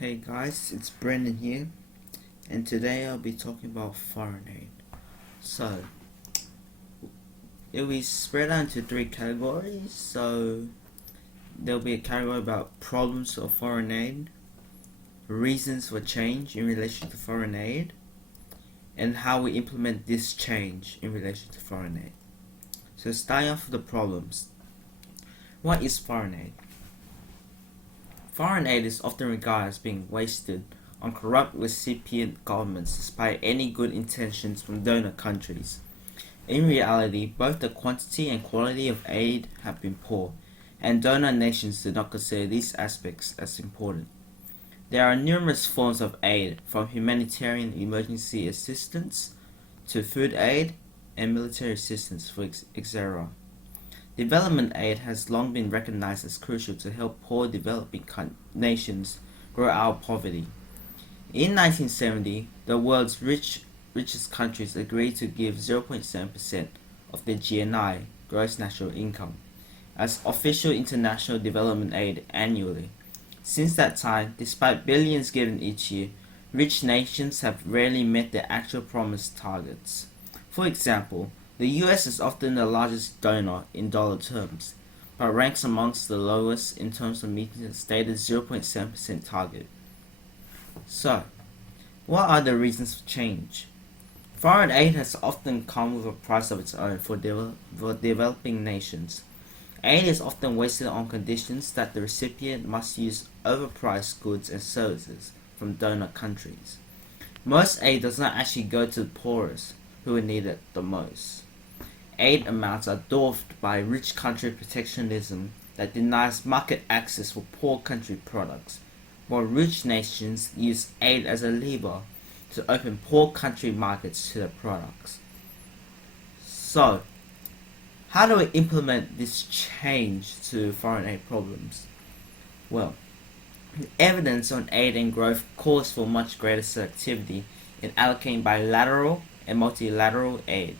Hey guys, it's Brendan here, and today I'll be talking about foreign aid. So, it will be spread out into three categories. So, there'll be a category about problems of foreign aid, reasons for change in relation to foreign aid, and how we implement this change in relation to foreign aid. So, starting off with the problems. What is foreign aid? Foreign aid is often regarded as being wasted on corrupt recipient governments despite any good intentions from donor countries. In reality, both the quantity and quality of aid have been poor, and donor nations do not consider these aspects as important. There are numerous forms of aid, from humanitarian emergency assistance to food aid and military assistance, etc. Development aid has long been recognized as crucial to help poor developing nations grow out of poverty. In 1970, the world's richest countries agreed to give 0.7% of their GNI, gross national income, as official international development aid annually. Since that time, despite billions given each year, rich nations have rarely met their actual promised targets. For example, the US is often the largest donor in dollar terms, but ranks amongst the lowest in terms of meeting the stated 0.7% target. So, what are the reasons for change? Foreign aid has often come with a price of its own for developing nations. Aid is often wasted on conditions that the recipient must use overpriced goods and services from donor countries. Most aid does not actually go to the poorest, who need it the most. Aid amounts are dwarfed by rich country protectionism that denies market access for poor country products, while rich nations use aid as a lever to open poor country markets to their products. So, how do we implement this change to foreign aid problems? Well, evidence on aid and growth calls for much greater selectivity in allocating bilateral and multilateral aid.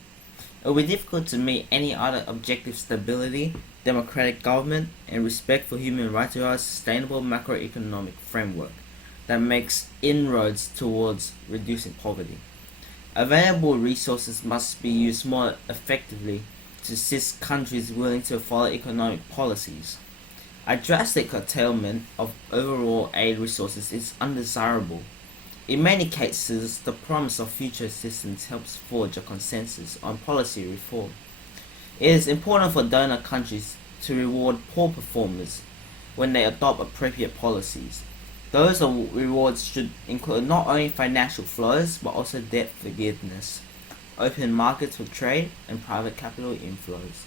It will be difficult to meet any other objective stability, democratic government, and respect for human rights without a sustainable macroeconomic framework that makes inroads towards reducing poverty. Available resources must be used more effectively to assist countries willing to follow economic policies. A drastic curtailment of overall aid resources is undesirable. In many cases, the promise of future assistance helps forge a consensus on policy reform. It is important for donor countries to reward poor performers when they adopt appropriate policies. Those rewards should include not only financial flows but also debt forgiveness, open markets for trade, and private capital inflows.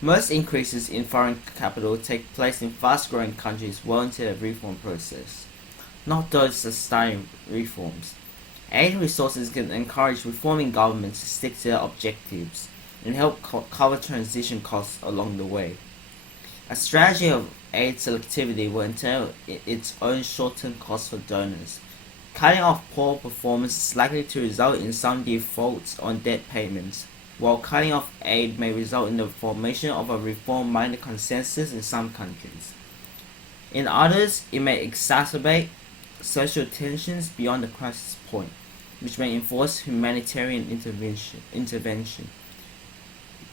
Most increases in foreign capital take place in fast-growing countries well into the reform process, not those that starting reforms. Aid resources can encourage reforming governments to stick to their objectives and help cover transition costs along the way. A strategy of aid selectivity will entail its own short-term costs for donors. Cutting off poor performance is likely to result in some defaults on debt payments, while cutting off aid may result in the formation of a reform-minded consensus in some countries. In others, it may exacerbate social tensions beyond the crisis point, which may enforce humanitarian intervention.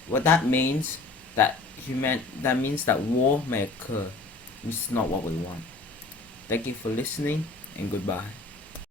What that means that war may occur, which is not what we want. Thank you for listening, and goodbye.